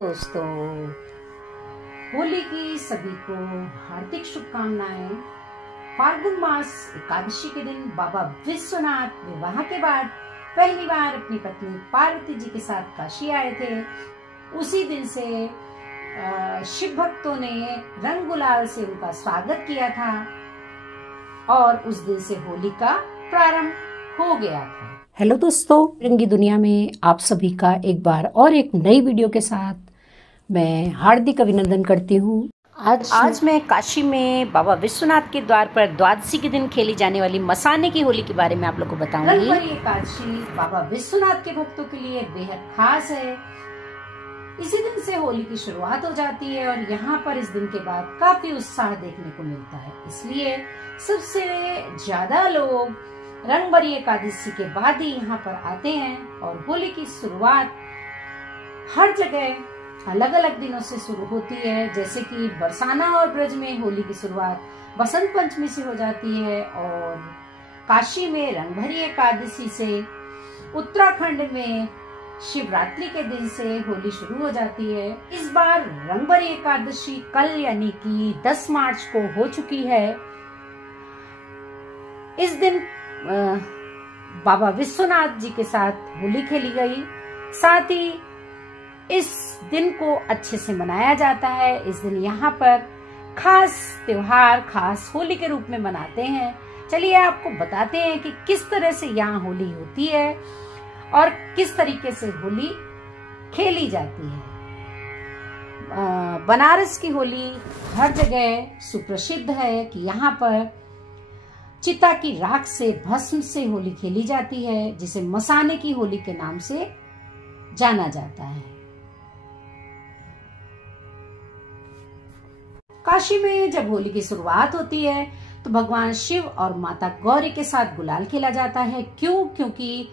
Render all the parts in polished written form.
दोस्तों, होली की सभी को हार्दिक शुभकामनाएं। फाल्गुन मास एकादशी के दिन बाबा विश्वनाथ विवाह के बाद पहली बार अपनी पत्नी पार्वती जी के साथ काशी आए थे। उसी दिन से शिव भक्तों ने रंग गुलाल से उनका स्वागत किया था और उस दिन से होली का प्रारंभ हो गया था। हेलो दोस्तों, रंगी दुनिया में आप सभी का एक बार और एक नई वीडियो के साथ मैं हार्दिक अभिनंदन करती हूँ। आज मैं काशी में बाबा विश्वनाथ के द्वार पर द्वादशी के दिन खेली जाने वाली मसाने की होली के बारे में आप लोग को बताऊंगी। रंगभरी एकादशी बाबा विश्वनाथ के भक्तों के लिए बेहद खास है। इसी दिन से होली की शुरुआत हो जाती है और यहाँ पर इस दिन के बाद काफी उत्साह देखने को मिलता है। इसलिए सबसे ज्यादा लोग रंगभरी एकादशी के बाद ही यहाँ पर आते हैं और होली की शुरुआत हर जगह अलग अलग दिनों से शुरू होती है। जैसे कि बरसाना और ब्रज में होली की शुरुआत बसंत पंचमी से हो जाती है और काशी में रंगभरी एकादशी से, उत्तराखंड में शिवरात्रि के दिन से होली शुरू हो जाती है। इस बार रंगभरी एकादशी कल यानी कि 10 मार्च को हो चुकी है। इस दिन बाबा विश्वनाथ जी के साथ होली खेली गई। साथ ही इस दिन को अच्छे से मनाया जाता है। इस दिन यहाँ पर खास त्योहार, खास होली के रूप में मनाते हैं। चलिए आपको बताते हैं कि किस तरह से यहाँ होली होती है और किस तरीके से होली खेली जाती है। बनारस की होली हर जगह सुप्रसिद्ध है कि यहाँ पर चिता की राख से, भस्म से होली खेली जाती है, जिसे मसाने की होली के नाम से जाना जाता है। काशी में जब होली की शुरुआत होती है तो भगवान शिव और माता गौरी के साथ गुलाल खेला जाता है। क्योंकि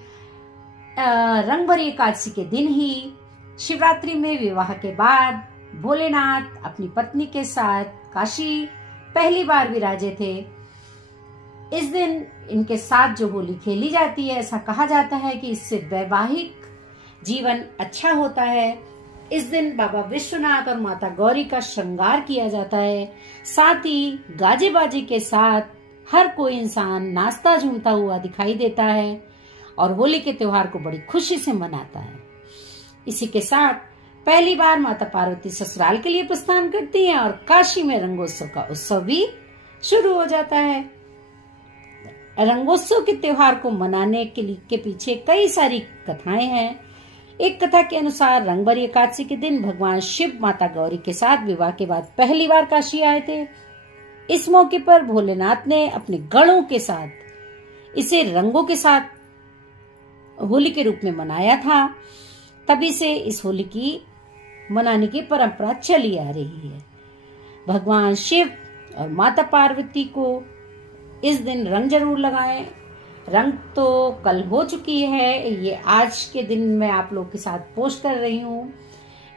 रंगभरी एकादशी के दिन ही शिवरात्रि में विवाह के बाद भोलेनाथ अपनी पत्नी के साथ काशी पहली बार विराजे थे। इस दिन इनके साथ जो होली खेली जाती है, ऐसा कहा जाता है कि इससे वैवाहिक जीवन अच्छा होता है। इस दिन बाबा विश्वनाथ और माता गौरी का श्रृंगार किया जाता है। साथ ही गाजे बाजे के साथ हर कोई इंसान नाचता झूमता हुआ दिखाई देता है और होली के त्योहार को बड़ी खुशी से मनाता है। इसी के साथ पहली बार माता पार्वती ससुराल के लिए प्रस्थान करती हैं और काशी में रंगोत्सव का उत्सव भी शुरू हो जाता है। रंगोत्सव के त्योहार को मनाने के पीछे कई सारी कथाएं हैं। एक कथा के अनुसार रंगभरी एकादशी के दिन भगवान शिव माता गौरी के साथ विवाह के बाद पहली बार काशी आए थे। इस मौके पर भोलेनाथ ने अपने गणों के साथ इसे रंगों के साथ होली के रूप में मनाया था। तभी से इस होली की मनाने की परंपरा चली आ रही है। भगवान शिव और माता पार्वती को इस दिन रंग जरूर लगाएं। रंग तो कल हो चुकी है, ये आज के दिन मैं आप लोग के साथ पोस्ट कर रही हूँ।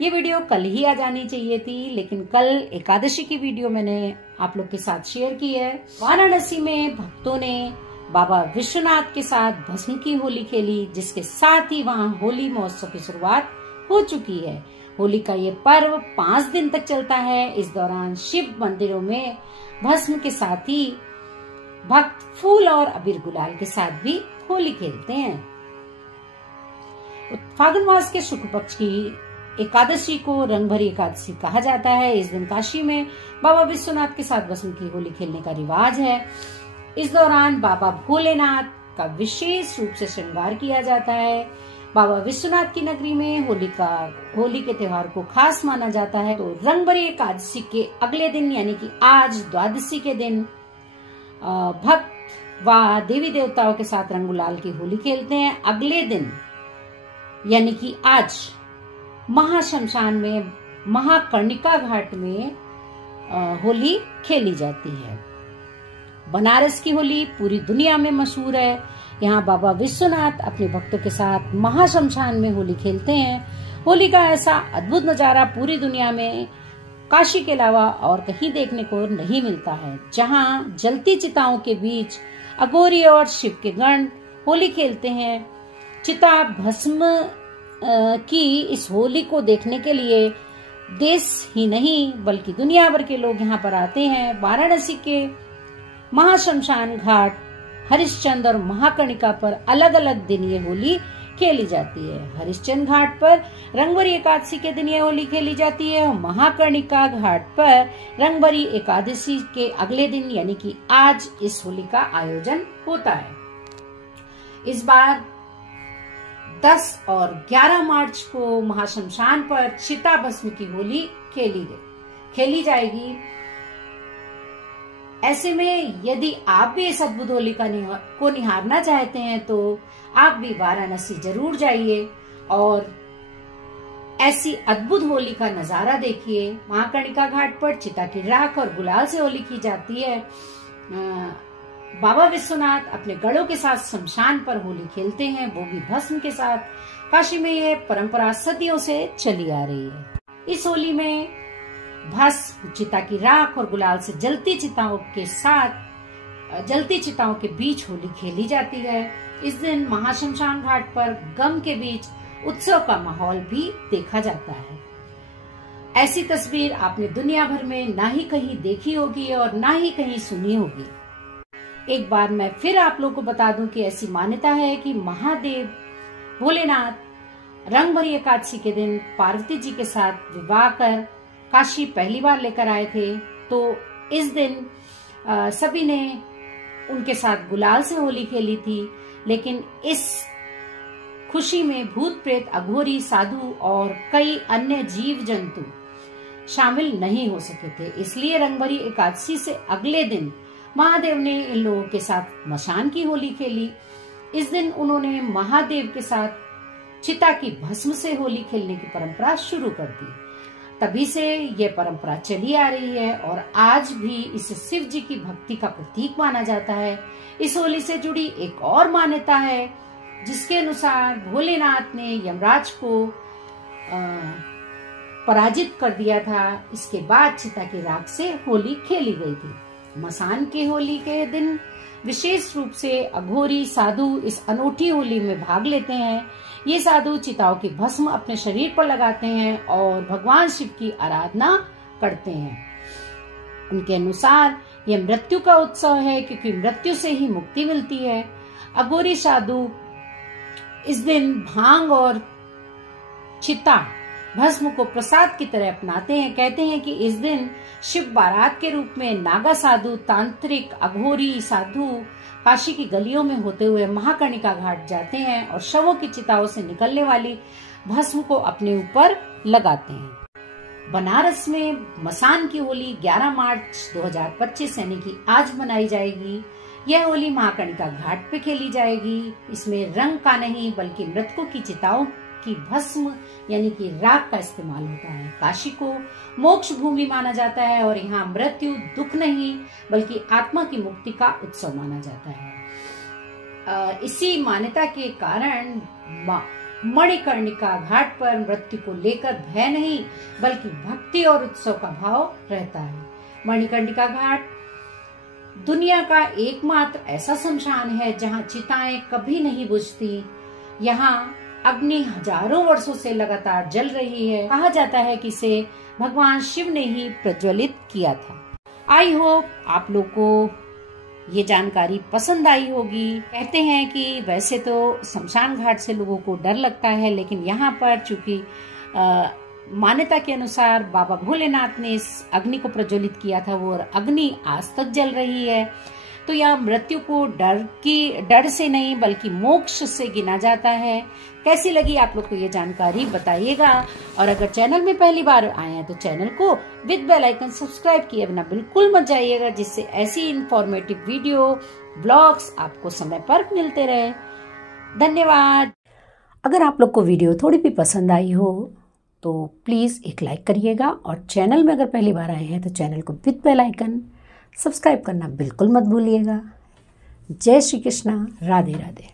ये वीडियो कल ही आ जानी चाहिए थी, लेकिन कल एकादशी की वीडियो मैंने आप लोग के साथ शेयर की है। वाराणसी में भक्तों ने बाबा विश्वनाथ के साथ भस्म की होली खेली, जिसके साथ ही वहाँ होली महोत्सव की शुरुआत हो चुकी है। होली का ये पर्व 5 दिन तक चलता है। इस दौरान शिव मंदिरों में भस्म के साथ ही भक्त फूल और अबीर गुलाल के साथ भी होली खेलते हैं। फाल्गुन मास के शुक्ल पक्ष की एकादशी को रंगभरी एकादशी कहा जाता है। इस दिन काशी में बाबा विश्वनाथ के साथ भस्म की होली खेलने का रिवाज है। इस दौरान बाबा भोलेनाथ का विशेष रूप से श्रृंगार किया जाता है। बाबा विश्वनाथ की नगरी में होली के त्योहार को खास माना जाता है। तो रंगभरी एकादशी के अगले दिन यानी कि आज द्वादशी के दिन भक्त व देवी देवताओं के साथ रंग गुलाल की होली खेलते हैं। अगले दिन यानी कि आज महाशमशान में, महाकर्णिका घाट में होली खेली जाती है। बनारस की होली पूरी दुनिया में मशहूर है। यहाँ बाबा विश्वनाथ अपने भक्तों के साथ महाशमशान में होली खेलते हैं। होली का ऐसा अद्भुत नजारा पूरी दुनिया में काशी के अलावा और कहीं देखने को नहीं मिलता है, जहाँ जलती चिताओं के बीच अघोरी और शिव के गण होली खेलते हैं। चिता भस्म की इस होली को देखने के लिए देश ही नहीं बल्कि दुनिया भर के लोग यहाँ पर आते हैं। वाराणसी के महाशमशान घाट, हरिश्चंद्र और महाकर्णिका पर अलग अलग दिन ये होली खेली जाती है। हरिश्चंद्र घाट पर रंगभरी एकादशी के दिन ये होली खेली जाती है और महाकर्णिका घाट पर रंगभरी एकादशी के अगले दिन यानी कि आज इस होली का आयोजन होता है। इस बार 10 और 11 मार्च को महाशमशान पर चिता भस्म की होली खेली जाएगी। ऐसे में यदि आप भी इस अद्भुत होली को निहारना चाहते हैं तो आप भी वाराणसी जरूर जाइए और ऐसी अद्भुत होली का नजारा देखिए। महाकर्णिका घाट पर चिता की राख और गुलाल से होली की जाती है। बाबा विश्वनाथ अपने गढ़ों के साथ शमशान पर होली खेलते हैं, वो भी भस्म के साथ। काशी में ये परंपरा सदियों से चली आ रही है। इस होली में भस्म, चिता की राख और गुलाल से जलती चिताओं के बीच होली खेली जाती है। इस दिन महाशमशान घाट पर गम के बीच उत्सव का माहौल भी देखा जाता है। ऐसी तस्वीर आपने दुनिया भर में ना ही कहीं देखी होगी और ना ही कहीं सुनी होगी। एक बार मैं फिर आप लोगों को बता दूं कि ऐसी मान्यता है कि महादेव भोलेनाथ रंगभरी एकादशी के दिन पार्वती जी के साथ विवाह कर काशी पहली बार लेकर आए थे। तो इस दिन सभी ने उनके साथ गुलाल से होली खेली थी, लेकिन इस खुशी में भूत प्रेत, अघोरी, साधु और कई अन्य जीव जंतु शामिल नहीं हो सके थे। इसलिए रंगभरी एकादशी से अगले दिन महादेव ने इन लोगों के साथ मशान की होली खेली। इस दिन उन्होंने महादेव के साथ चिता की भस्म से होली खेलने की परंपरा शुरू कर दी। तभी से ये परंपरा चली आ रही है और आज भी इसे शिव जी की भक्ति का प्रतीक माना जाता है। इस होली से जुड़ी एक और मान्यता है जिसके अनुसार भोलेनाथ ने यमराज को पराजित कर दिया था। इसके बाद चिता की राख से होली खेली गई थी। मसान की होली के दिन विशेष रूप से अघोरी साधु इस अनोखी होली में भाग लेते हैं। ये साधु चिताओं की भस्म अपने शरीर पर लगाते हैं और भगवान शिव की आराधना करते हैं। उनके अनुसार यह मृत्यु का उत्सव है क्योंकि मृत्यु से ही मुक्ति मिलती है। अघोरी साधु इस दिन भांग और चिता भस्म को प्रसाद की तरह अपनाते हैं। कहते हैं कि इस दिन शिव बारात के रूप में नागा साधु, तांत्रिक, अघोरी साधु काशी की गलियों में होते हुए महाकर्णिका घाट जाते हैं और शवों की चिताओं से निकलने वाली भस्म को अपने ऊपर लगाते हैं। बनारस में मसान की होली 11 मार्च 2025 यानी कि आज मनाई जाएगी। यह होली महाकर्णिका घाट पे खेली जाएगी। इसमें रंग का नहीं बल्कि मृतकों की चिताओं की भस्म यानी कि राख का इस्तेमाल होता है। काशी को मोक्ष भूमि माना जाता है और यहाँ मृत्यु दुख नहीं बल्कि आत्मा की मुक्ति का उत्सव माना जाता है। इसी मान्यता के कारण मणिकर्णिका घाट पर मृत्यु को लेकर भय नहीं बल्कि भक्ति और उत्सव का भाव रहता है। मणिकर्णिका घाट दुनिया का एकमात्र ऐसा शमशान है जहाँ चिताएं कभी नहीं बुझती। यहाँ अग्नि हजारों वर्षों से लगातार जल रही है। कहा जाता है कि इसे भगवान शिव ने ही प्रज्वलित किया था। आई होप आप लोग को ये जानकारी पसंद आई होगी। कहते हैं कि वैसे तो शमशान घाट से लोगों को डर लगता है, लेकिन यहाँ पर चूंकि मान्यता के अनुसार बाबा भोलेनाथ ने इस अग्नि को प्रज्वलित किया था, वो अग्नि आज तक जल रही है। तो यह मृत्यु को डर से नहीं बल्कि मोक्ष से गिना जाता है। कैसी लगी आप लोग को ये जानकारी बताइएगा और अगर चैनल में पहली बार आए हैं तो चैनल को विद बेल आइकन सब्सक्राइब किए बिना बिल्कुल मत जाइएगा, जिससे ऐसी इंफॉर्मेटिव वीडियो ब्लॉग्स आपको समय पर मिलते रहे। धन्यवाद। अगर आप लोग को वीडियो थोड़ी भी पसंद आई हो तो प्लीज़ एक लाइक करिएगा और चैनल में अगर पहली बार आए हैं तो चैनल को विद बेल आइकन सब्सक्राइब करना बिल्कुल मत भूलिएगा। जय श्री कृष्णा, राधे राधे।